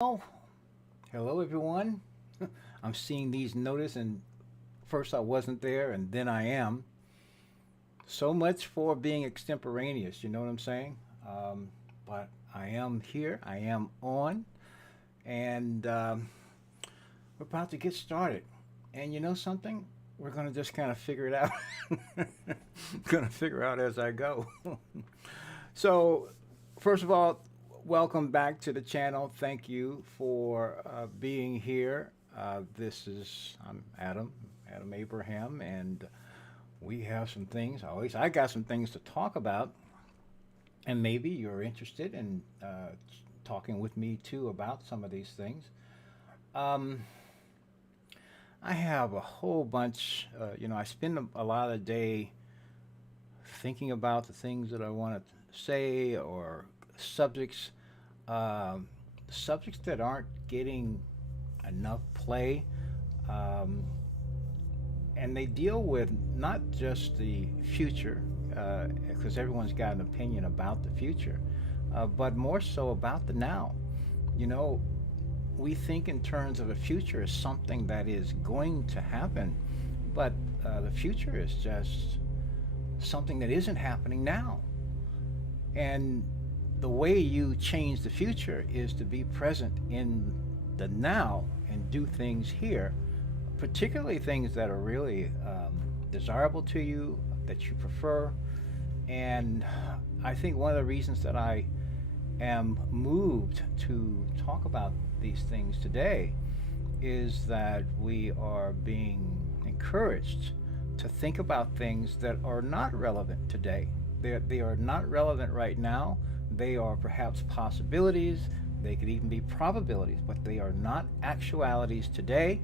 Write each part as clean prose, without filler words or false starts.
Oh, hello everyone. I'm seeing these notice, and first I wasn't there, and then I am. So much for being extemporaneous, you know what I'm saying? But I am here, I am on, and we're about to get started. And you know something? We're going to just kind of figure it out. Going to figure out as I go. So, first of all, welcome back to the channel. Thank you for being here. I'm Adam Abraham, and we have some things. Always, I got some things to talk about, and maybe you're interested in talking with me too about some of these things. Um, I have a whole bunch. I spend a lot of the day thinking about the things that I want to say or subjects, um, subjects that aren't getting enough play, um, and they deal with not just the future, because everyone's got an opinion about the future, but more so about the now. You know, we think in terms of the future as something that is going to happen, but the future is just something that isn't happening now. And the way you change the future is to be present in the now and do things here, particularly things that are really desirable to you, that you prefer. And I think one of the reasons that I am moved to talk about these things today is that we are being encouraged to think about things that are not relevant today. They are not relevant right now. They are perhaps possibilities. They could even be probabilities, but they are not actualities today.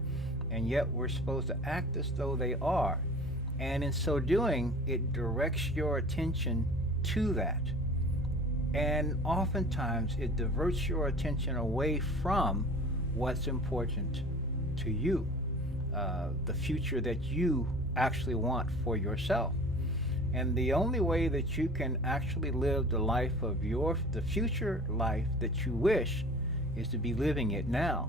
And yet we're supposed to act as though they are. And in so doing, it directs your attention to that. And oftentimes it diverts your attention away from what's important to you, the future that you actually want for yourself. And the only way that you can actually live the life of the future life that you wish is to be living it now.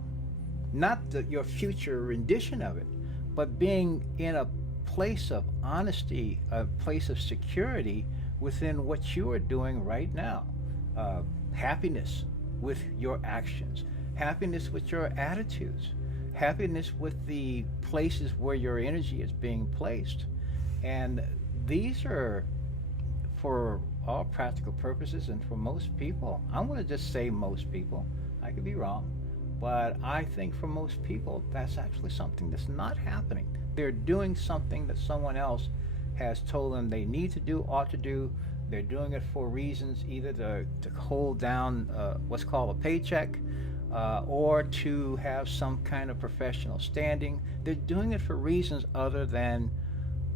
Not your future rendition of it, but being in a place of honesty, a place of security within what you are doing right now. Happiness with your actions, happiness with your attitudes, happiness with the places where your energy is being placed. And these are, for all practical purposes and for most people, I'm going to just say most people, I could be wrong, but I think for most people, that's actually something that's not happening. They're doing something that someone else has told them they need to do, ought to do. They're doing it for reasons either to hold down what's called a paycheck, or to have some kind of professional standing. They're doing it for reasons other than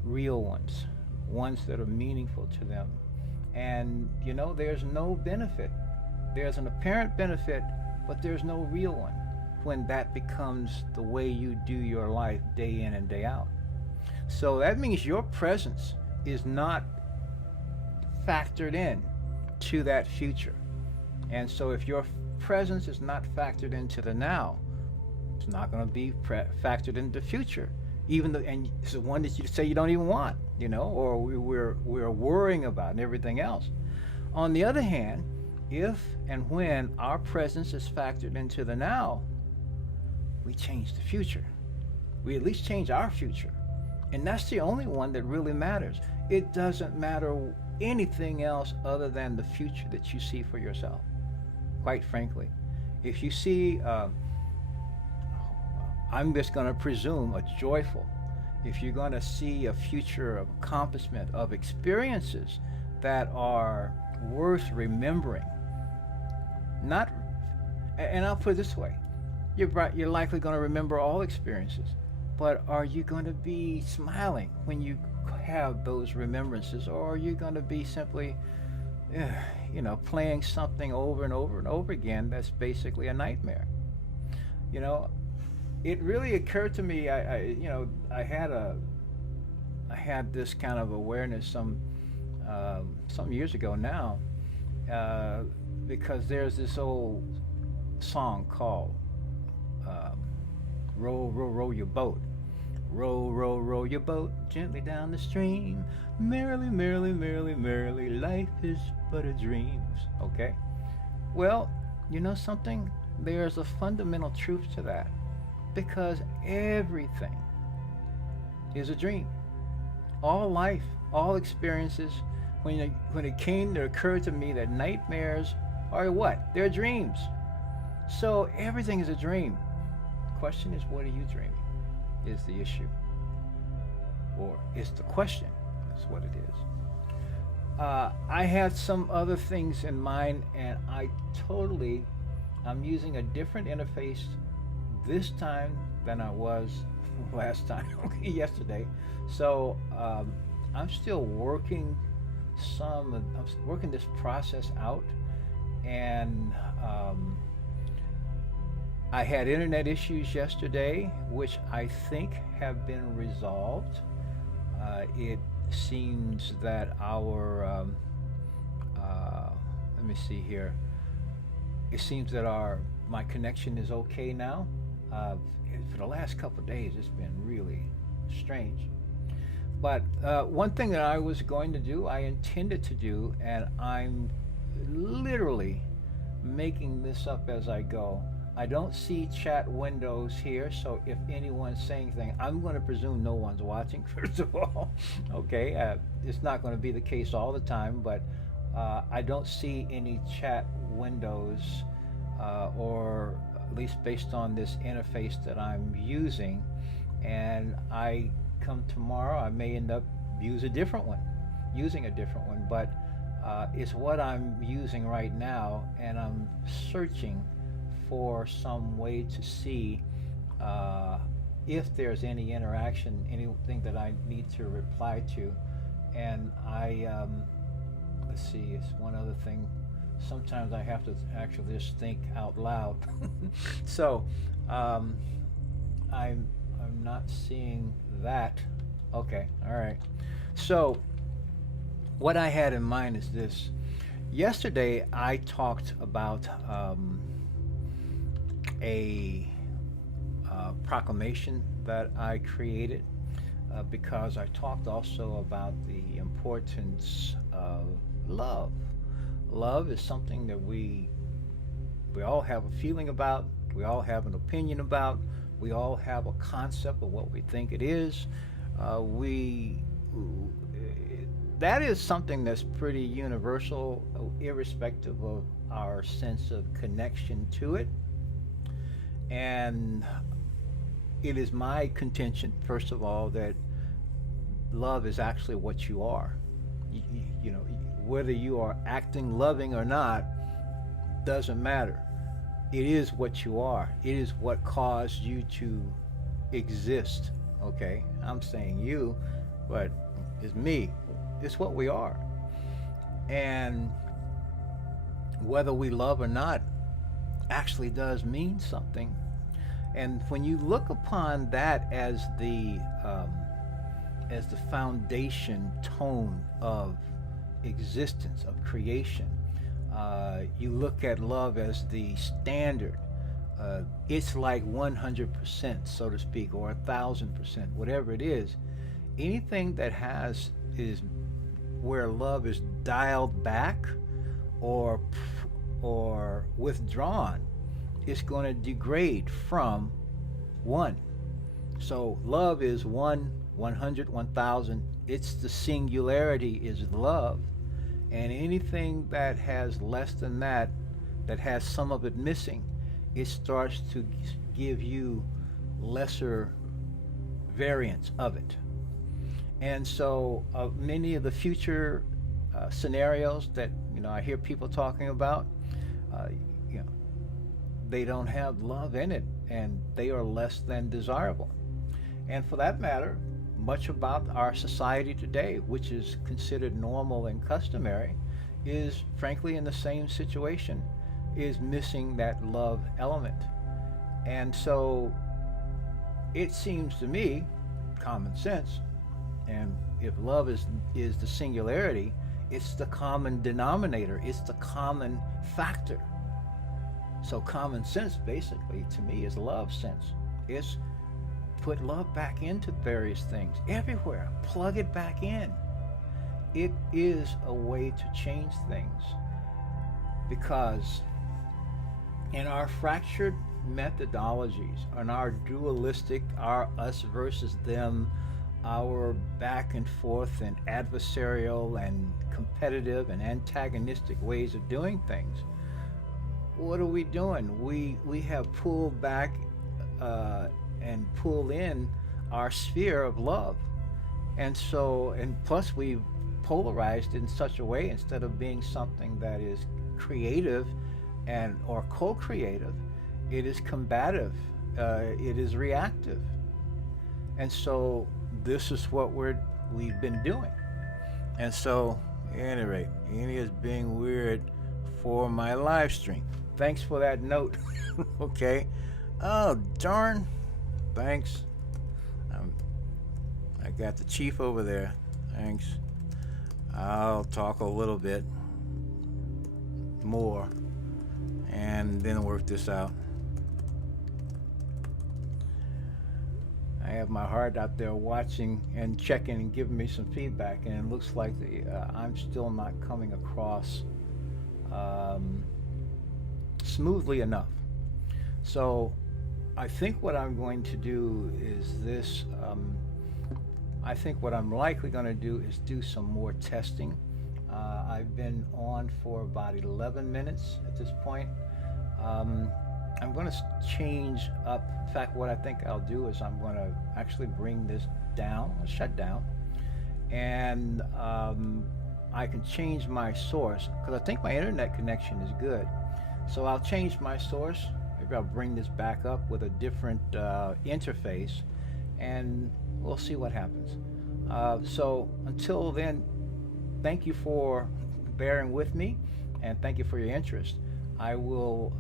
real ones, ones that are meaningful to them. And there's no benefit. There's an apparent benefit, but there's no real one when that becomes the way you do your life day in and day out. So that means your presence is not factored in to that future. And so if your presence is not factored into the now, it's not going to be factored into the future. Even though, and it's the one that you say you don't even want, or we're worrying about and everything else. On the other hand, if and when our presence is factored into the now, we change the future. We at least change our future. And that's the only one that really matters. It doesn't matter anything else other than the future that you see for yourself. Quite frankly, if you see, I'm just going to presume a joyful, if you're going to see a future of accomplishment, of experiences that are worth remembering, not, and I'll put it this way, you're likely going to remember all experiences, but are you going to be smiling when you have those remembrances, or are you going to be simply, playing something over and over and over again that's basically a nightmare? You know, it really occurred to me. I had this kind of awareness some years ago now, uh, because there's this old song called um, "Row, Row, Row Your Boat." Row, row, row your boat gently down the stream. Merrily, merrily, merrily, merrily, life is but a dream. Okay? Well, you know something? There's a fundamental truth to that because everything is a dream. All life, all experiences, when it came to occur to me that nightmares are what? They're dreams. So everything is a dream. The question is, what are you dreaming? Is the issue, or is the question. That's what it is. I had some other things in mind, and I'm using a different interface this time than I was last time, okay, yesterday. So I'm still working I'm working this process out, and I had internet issues yesterday, which I think have been resolved. It seems that uh, let me see here. It seems that our my connection is okay now. Uh, for the last couple of days, it's been really strange. But one thing that I was going to do, I intended to do, and I'm literally making this up as I go. I don't see chat windows here, so if anyone's saying anything, I'm going to presume no one's watching, first of all. Okay, it's not going to be the case all the time, but I don't see any chat windows, or at least based on this interface that I'm using. And I come tomorrow, I may end up using a different one, but it's what I'm using right now, and I'm searching for some way to see uh, if there's any interaction, anything that I need to reply to. And let's see, it's one other thing. Sometimes I have to actually just think out loud. So um, I'm not seeing that. Okay, all right. So what I had in mind is this. Yesterday I talked about a proclamation that I created, because I talked also about the importance of love. Love is something that we all have a feeling about, we all have an opinion about, we all have a concept of what we think it is. We That is something that's pretty universal, irrespective of our sense of connection to it. And it is my contention, first of all, that love is actually what you are. You know, whether you are acting loving or not doesn't matter. It is what you are. It is what caused you to exist. Okay, I'm saying you, but it's me. It's what we are. And whether we love or not actually does mean something. And when you look upon that as the foundation tone of existence, of creation, you look at love as the standard. It's like 100%, so to speak, or 1,000%, whatever it is. Anything that is where love is dialed back or withdrawn, it's going to degrade from one. So love is one, 100, 1,000. It's the singularity is love, and anything that has less than that, that has some of it missing, it starts to give you lesser variants of it. And so many of the future scenarios that I hear people talking about, uh, you know, they don't have love in it, and they are less than desirable. And for that matter, much about our society today, which is considered normal and customary, is frankly in the same situation, is missing that love element. And so it seems to me, common sense, and if love is the singularity, it's the common denominator, it's the common factor. So common sense, basically, to me, is love sense. It's put love back into various things everywhere. Plug it back in. It is a way to change things because in our fractured methodologies, in our dualistic, our us versus them, our back and forth and adversarial and competitive and antagonistic ways of doing things, what are we doing? We have pulled back and pulled in our sphere of love, and so and plus we've polarized in such a way instead of being something that is creative and or co-creative, it is combative, it is reactive, and so this is what we've been doing, and so at any rate, Annie is being weird for my live stream. Thanks for that note. Okay. Oh darn. Thanks. Um, I got the chief over there. Thanks. I'll talk a little bit more and then work this out. I have my heart out there watching and checking and giving me some feedback, and it looks like I'm still not coming across smoothly enough. So I think what I'm going to do is this. I think what I'm likely going to do is do some more testing. I've been on for about 11 minutes at this point. I'm going to change up. In fact, what I think I'll do is I'm going to actually bring this down, shut down, and I can change my source because I think my internet connection is good. So I'll change my source. Maybe I'll bring this back up with a different interface, and we'll see what happens. So until then, thank you for bearing with me, and thank you for your interest. I will.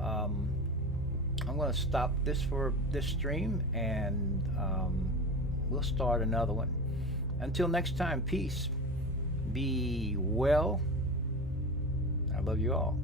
I'm going to stop this for this stream, and we'll start another one. Until next time, peace. Be well. I love you all.